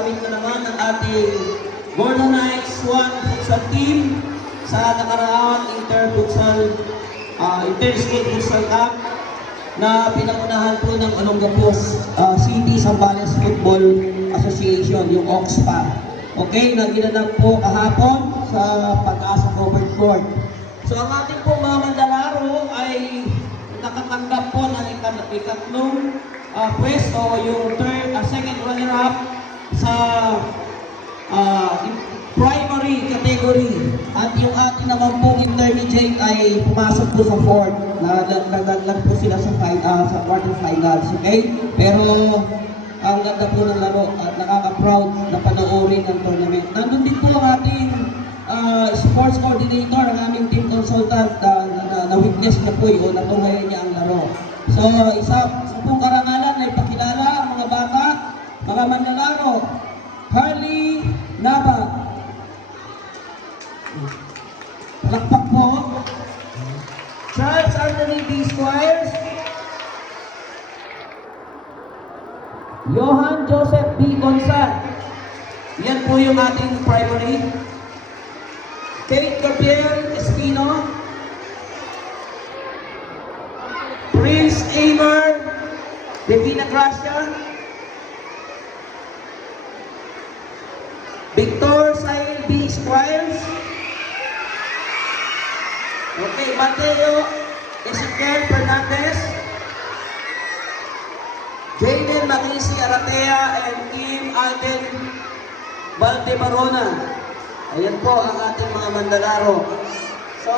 nakamit na naman ang ating Borno Knights Swan Futsal Team sa nakaraang Inter-State Futsal Cup na pinangunahan po ng Olongapo City Zambales Football Association, yung OXPA. Okay, naginanap po kahapon sa Pag-asa Covered Court. So ang ating po mga mandalaro ay nakatanggap po ng ikatlong pwesto, yung second runner-up sa primary category. At yung ating naman po intermediate ay pumasok po sa fourth. Nagaglag po sila sa quarterfinals. Okay? Pero ang ganda po ng laro at nakaka-proud na panoorin ang tournament. Nandun din po ang ating sports coordinator, ang aming team consultant na witness niya po yun, natunghayan niya ang laro. So, isa pong karangalan na ipakilala ang mga bata, mga manlalaro. Harley Naba. Palakpak po. Charles Anthony B. Squires. Johan Joseph B. Gonzal. Yan po yung ating primary. Kate Gabriel Espino. Prince Amer Divina Gracia. Victor Sail B. Squires. Okay, Mateo Ezequiel Fernandez. Jaden Magnisi Aratea and Kim Alden Valdebarona. Ayan po ang ating mga mandalaro.